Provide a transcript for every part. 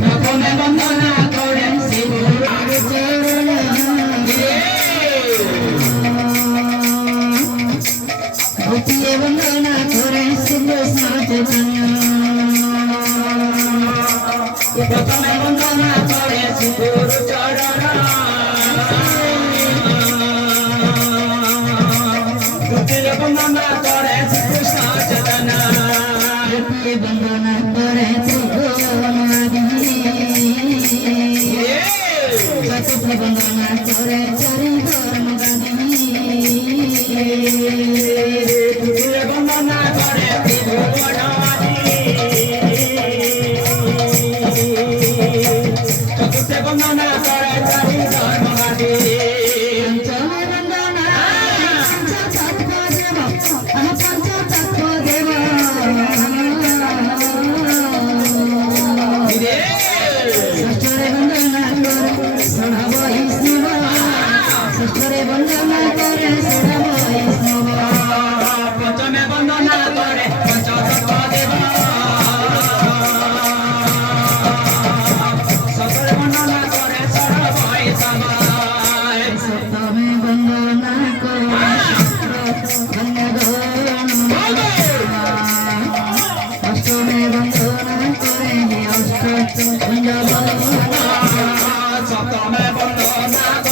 প্রথমে বন্দনা করেন শিবুর চরণ দ্বিতীয় বন্দনা করেন শ্রীকৃষ্ণ চৈতন্য প্রথমে বন্দনা করে শিবুর চরণ দ্বিতীয় বন্দনা করে শ্রীকৃষ্ণ চৈতন্য তৃতীয় বন্দনা করে চতুর্থ বন্দনা করে চারি ধর্মগাদী তৃতীয় বন্দনা করে চতুর্থ বন্দনা করে চারি ধর্মগাদী পঞ্চমে বন্দনা করে পঞ্চতত্ত্ব দেব সপ্তমে বন্দনা করে সর্বৈষম সপ্তমে বন্দনা করে অষ্টমে বন্দনা করে সপ্তমে বন্দনা করে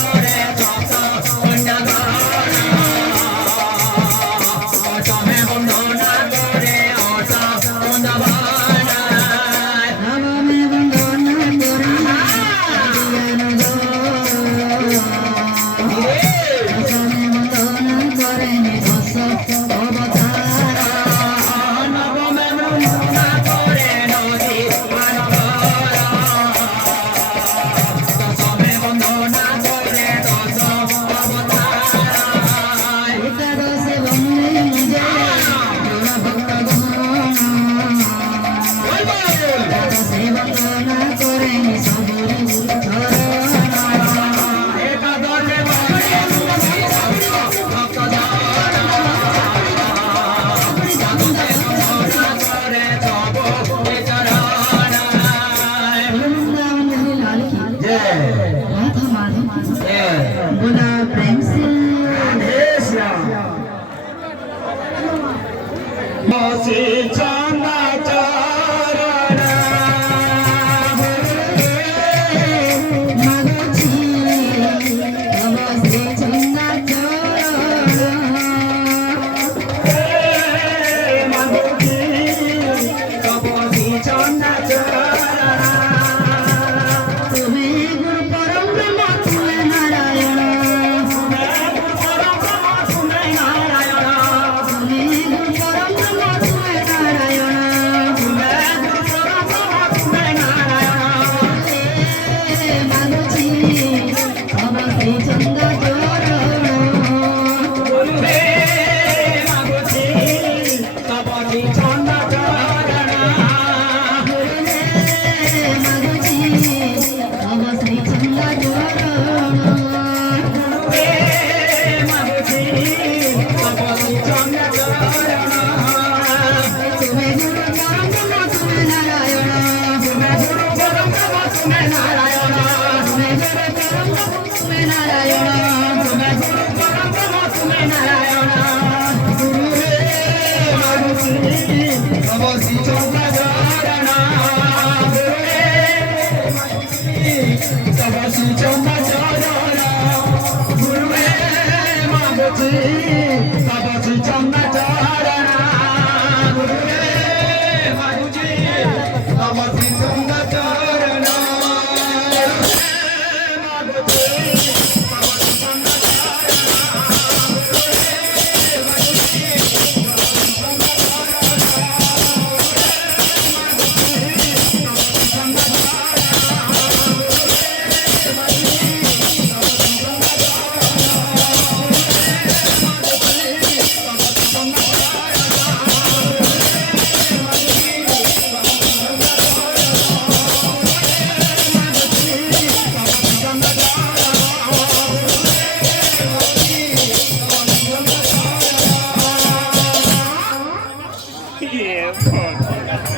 बोला प्रेम से चंदा चरण मगची चंदा चरण मगची चंदा चरण तुम्हें गुरु परम ब्रह्म तुम्हें नारायण तुम्हें गुरु परम ब्रह्म तुम्हें नारायण तुम्हें गुरु परम ब्रह्म तुम्हें नारायण तुम्हें गुरु परम ब्रह्म तुम्हें नारायण मानुची अवधि चंदा चरण गुरु रे मानुची अवधि चंदा चरण गुरु रे मानुची अवधि चंदा चरण गुरु रे मानुची अवधि चंदा चरण तुम्हें गुरु परम ब्रह्म तुम्हें नारायण तुम्हें गुरु परम ब्रह्म तुम्हें नारायण तुम्हें गुरु परम ब्रह्म तुम्हें नारायण तुम्हें गुरु परम ब्रह्म तुम्हें नारायण गुरु रे मानुची अवधि चंदा चरण गुरु रे अवधि चंदा चरण गुरु रे मानुची अवधि चंदा चरण गुरु रे मानुची अवधि चंदा चरण गुरु रे मानुची अवधि ଇଏ ଭଗବାନ।